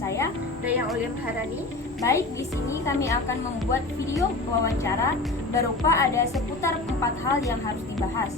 saya Dayang Olim Harani. Baik, di sini kami akan membuat video wawancara berupa ada seputar 4 hal yang harus dibahas.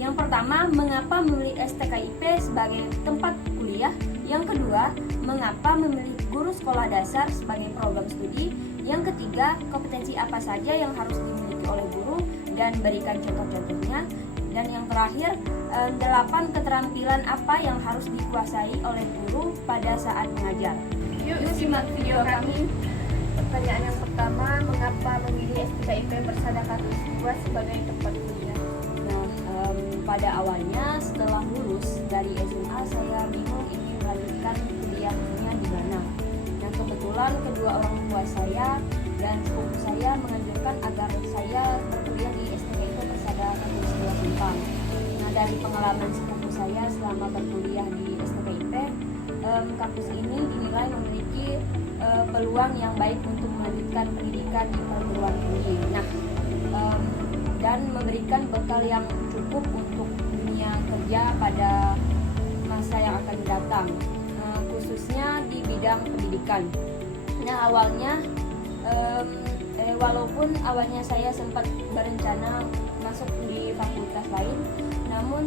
Yang pertama, mengapa memilih STKIP sebagai tempat kuliah? Yang kedua, mengapa memilih guru sekolah dasar sebagai program studi? Yang ketiga, kompetensi apa saja yang harus dimiliki oleh guru dan berikan contoh-contohnya. Dan yang terakhir, 8 keterampilan apa yang harus dikuasai oleh guru pada saat mengajar. Yuk simak video kami. Pertanyaan yang pertama, mengapa memilih STKIP Persada Katulistiwa sebagai tempat kuliah? Nah, pada awalnya setelah lulus dari SMA saya bingung ingin melanjutkan kuliahnya di mana. Nah, kebetulan kedua orang tua saya dan sepupu saya menganjurkan agar saya berkuliah di STKIP Persada Katulistiwa Simpang. Nah, dari pengalaman sepupu saya selama berkuliah di STKIP, kampus ini dinilai memiliki peluang yang baik untuk melanjutkan pendidikan di perguruan tinggi. Nah, dan memberikan bekal yang cukup untuk dunia kerja pada masa yang akan datang, khususnya di bidang pendidikan. Nah, walaupun awalnya saya sempat berencana masuk di fakultas lain, namun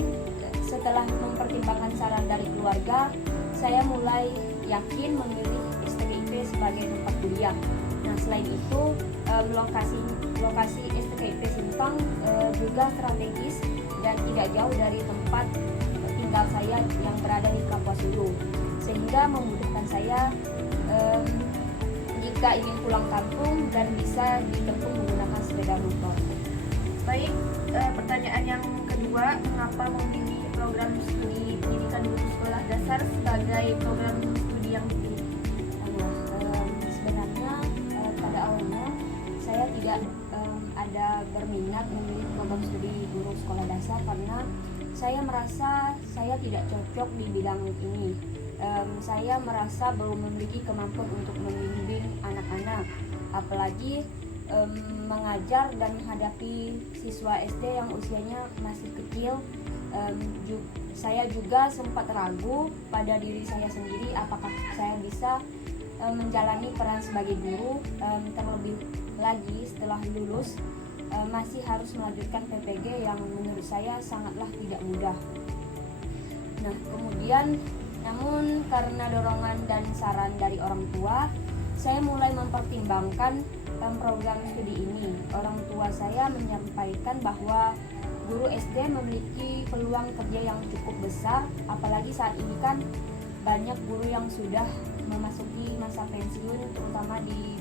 setelah mempertimbangkan saran dari keluarga, saya mulai yakin memilih STKIP sebagai tempat kuliah. Nah, selain itu, lokasi STKIP Simpang juga strategis dan tidak jauh dari tempat tinggal saya yang berada di Kapuas Hulu, sehingga memudahkan saya jika ingin pulang kampung dan bisa ditempuh menggunakan sepeda motor. Baik, pertanyaan yang kedua, mengapa memilih program studi pendidikan guru sekolah dasar sebagai program studi yang dipilih? Sebenarnya pada awalnya saya tidak ada berminat memilih program studi guru sekolah dasar karena saya merasa saya tidak cocok di bidang ini. Saya merasa belum memiliki kemampuan untuk membimbing anak-anak, apalagi mengajar dan menghadapi siswa SD yang usianya masih kecil. Saya juga sempat ragu pada diri saya sendiri apakah saya bisa menjalani peran sebagai guru, terlebih lagi setelah lulus masih harus melanjutkan PPG yang menurut saya sangatlah tidak mudah. Nah, kemudian namun karena dorongan dan saran dari orang tua, saya mulai mempertimbangkan program studi ini. Orang tua saya menyampaikan bahwa guru SD memiliki peluang kerja yang cukup besar, apalagi saat ini kan banyak guru yang sudah memasuki masa pensiun, terutama di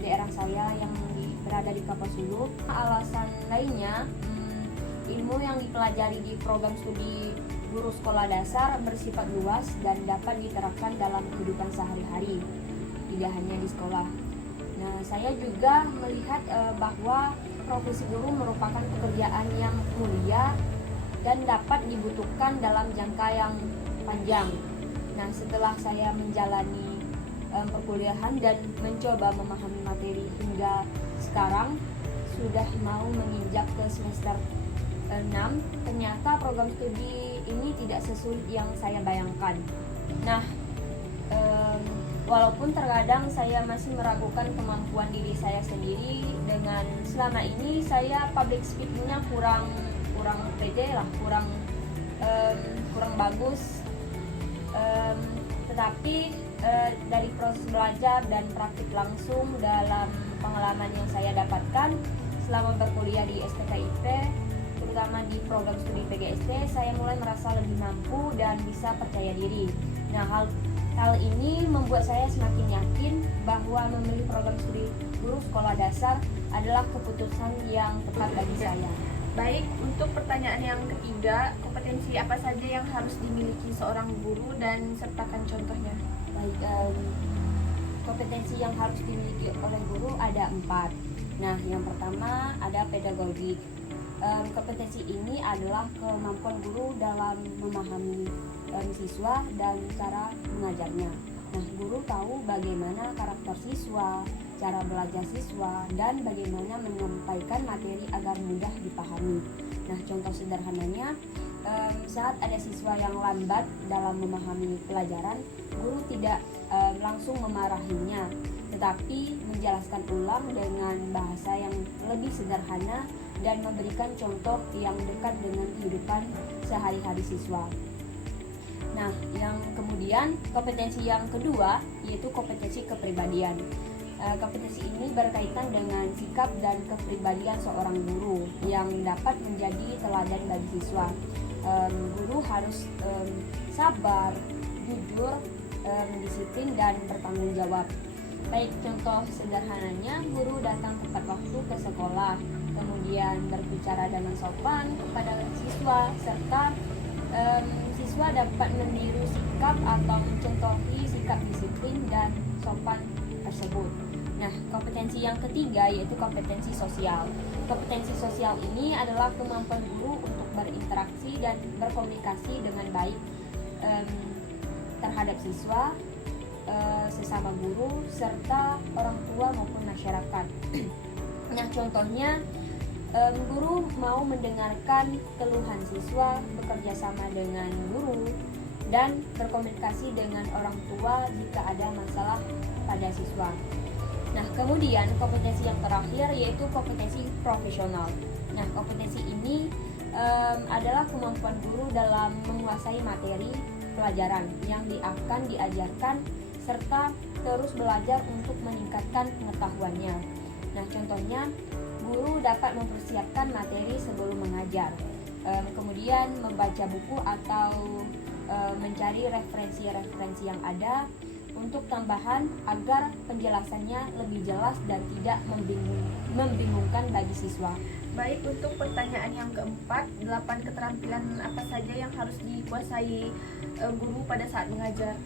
daerah saya yang berada di Kapuas Hulu. Alasan lainnya, ilmu yang dipelajari di program studi guru sekolah dasar bersifat luas dan dapat diterapkan dalam kehidupan sehari-hari, tidak hanya di sekolah. Nah, saya juga melihat bahwa profesi guru merupakan pekerjaan yang mulia dan dapat dibutuhkan dalam jangka yang panjang. Nah, setelah saya menjalani perkuliahan dan mencoba memahami materi hingga sekarang sudah mau menginjak ke semester 6, ternyata program studi ini tidak sesulit yang saya bayangkan. Nah, walaupun terkadang saya masih meragukan kemampuan diri saya sendiri, dengan selama ini saya public speaking-nya kurang pede lah, kurang bagus. Tetapi dari proses belajar dan praktik langsung dalam pengalaman yang saya dapatkan selama berkuliah di STKIP, terutama di program studi PGSD, saya mulai merasa lebih mampu dan bisa percaya diri. Nah, hal ini membuat saya semakin yakin bahwa memilih program studi guru sekolah dasar adalah keputusan yang tepat bagi saya. Baik, untuk pertanyaan yang ketiga, kompetensi apa saja yang harus dimiliki seorang guru dan sertakan contohnya? Baik, kompetensi yang harus dimiliki oleh guru ada 4. Nah, yang pertama ada pedagogik. Kompetensi ini adalah kemampuan guru dalam memahami siswa dan cara mengajarnya. Nah, guru tahu bagaimana karakter siswa, cara belajar siswa, dan bagaimana menyampaikan materi agar mudah dipahami. Nah, contoh sederhananya, saat ada siswa yang lambat dalam memahami pelajaran, guru tidak langsung memarahinya, tetapi menjelaskan ulang dengan bahasa yang lebih sederhana dan memberikan contoh yang dekat dengan kehidupan sehari-hari siswa. Nah, yang kemudian kompetensi yang kedua yaitu kompetensi kepribadian. Kompetensi ini berkaitan dengan sikap dan kepribadian seorang guru yang dapat menjadi teladan bagi siswa. Guru harus sabar, jujur, disiplin, dan bertanggung jawab. Baik, contoh sederhananya, guru datang tepat waktu ke sekolah, kemudian berbicara dengan sopan kepada siswa, serta siswa dapat meniru sikap atau mencontohi sikap disiplin dan sopan tersebut. Nah, kompetensi yang ketiga yaitu kompetensi sosial. Kompetensi sosial ini adalah kemampuan guru untuk berinteraksi dan berkomunikasi dengan baik terhadap siswa, sesama guru, serta orang tua maupun masyarakat. Nah, contohnya guru mau mendengarkan keluhan siswa, bekerja sama dengan guru, dan berkomunikasi dengan orang tua jika ada masalah pada siswa. Nah, kemudian kompetensi yang terakhir yaitu kompetensi profesional. Nah, kompetensi ini adalah kemampuan guru dalam menguasai materi pelajaran yang akan diajarkan serta terus belajar untuk meningkatkan pengetahuannya. Nah, contohnya guru dapat mempersiapkan materi sebelum mengajar, kemudian membaca buku atau mencari referensi-referensi yang ada untuk tambahan agar penjelasannya lebih jelas dan tidak membingungkan bagi siswa. Baik, untuk pertanyaan yang keempat, 8 keterampilan apa saja yang harus dikuasai guru pada saat mengajar?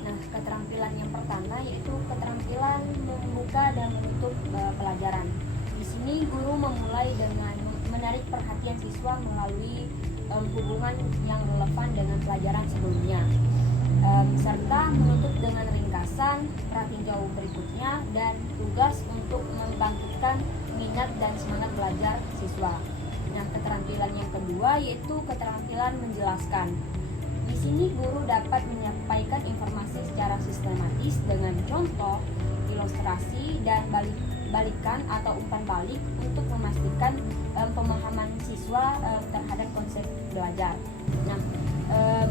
Nah, keterampilan yang pertama yaitu keterampilan membuka dan menutup pelajaran. Di sini guru memulai dengan menarik perhatian siswa melalui hubungan yang relevan dengan pelajaran sebelumnya, serta menutup dengan ringkasan pratinjau berikutnya dan tugas untuk membangkitkan minat dan semangat belajar siswa. Nah, keterampilan yang kedua yaitu keterampilan menjelaskan. Di sini guru dapat menyampaikan informasi secara sistematis dengan contoh, ilustrasi, dan balikan atau umpan balik untuk memastikan pemahaman siswa terhadap konsep belajar. Nah,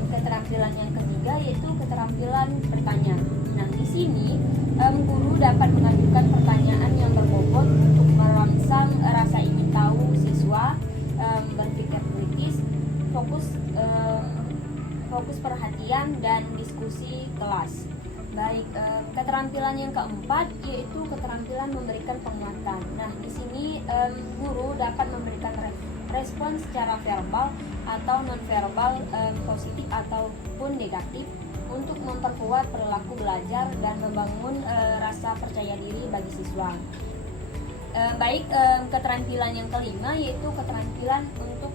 keterampilan yang ketiga yaitu keterampilan bertanya. Nah, di sini guru dapat mengajukan pertanyaan yang berbobot untuk merangsang rasa ingin tahu siswa, berpikir kritis, fokus perhatian dan diskusi kelas. Baik, keterampilan yang keempat yaitu keterampilan memberikan penguatan. Nah, di sini guru dapat memberikan respon secara verbal atau nonverbal, positif ataupun negatif, untuk memperkuat perilaku belajar dan membangun rasa percaya diri bagi siswa. Baik, keterampilan yang kelima yaitu keterampilan untuk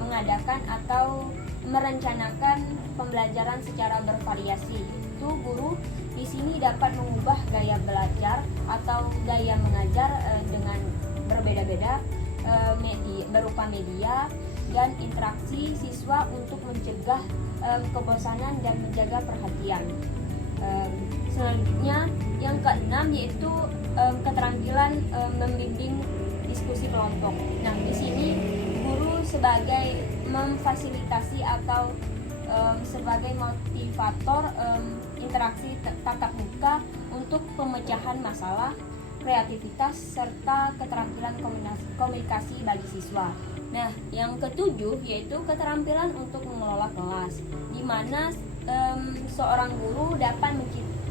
mengadakan atau merencanakan pembelajaran secara bervariasi. Itu guru di sini dapat mengubah gaya belajar atau gaya mengajar dengan berbeda-beda berupa media dan interaksi siswa untuk mencegah kebosanan dan menjaga perhatian. Selanjutnya yang keenam yaitu keterampilan membimbing diskusi kelompok. Nah, di sini guru sebagai memfasilitasi atau sebagai motivator interaksi tatap muka untuk pemecahan masalah, kreativitas, serta keterampilan komunikasi bagi siswa. Nah, yang ketujuh yaitu keterampilan untuk mengelola kelas, di mana seorang guru dapat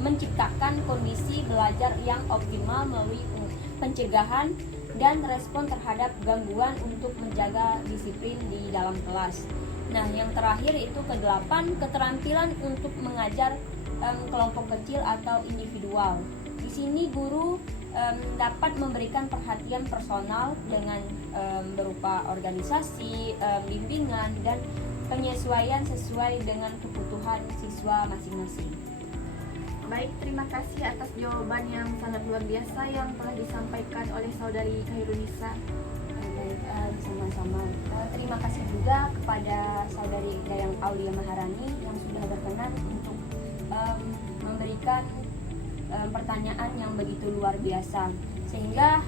menciptakan kondisi belajar yang optimal melalui pencegahan dan respon terhadap gangguan untuk menjaga disiplin di dalam kelas. Nah, yang terakhir itu kedelapan, keterampilan untuk mengajar kelompok kecil atau individual. Di sini guru dapat memberikan perhatian personal dengan berupa organisasi, bimbingan, dan penyesuaian sesuai dengan kebutuhan siswa masing-masing. Baik, terima kasih atas jawaban yang sangat luar biasa yang telah disampaikan oleh saudari Khairunisa. Baik, sama-sama. Terima kasih juga kepada saudari Dayang Aulia Maharani yang sudah berkenan untuk memberikan pertanyaan yang begitu luar biasa, sehingga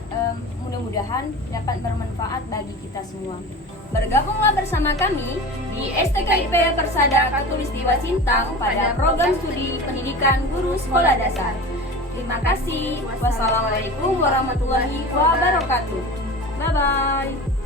mudah-mudahan dapat bermanfaat bagi kita semua. Bergabunglah bersama kami di STKIP Persada Khatulistiwa Sintang pada program studi pendidikan guru sekolah dasar. Terima kasih. Wassalamualaikum warahmatullahi wabarakatuh. Bye-bye.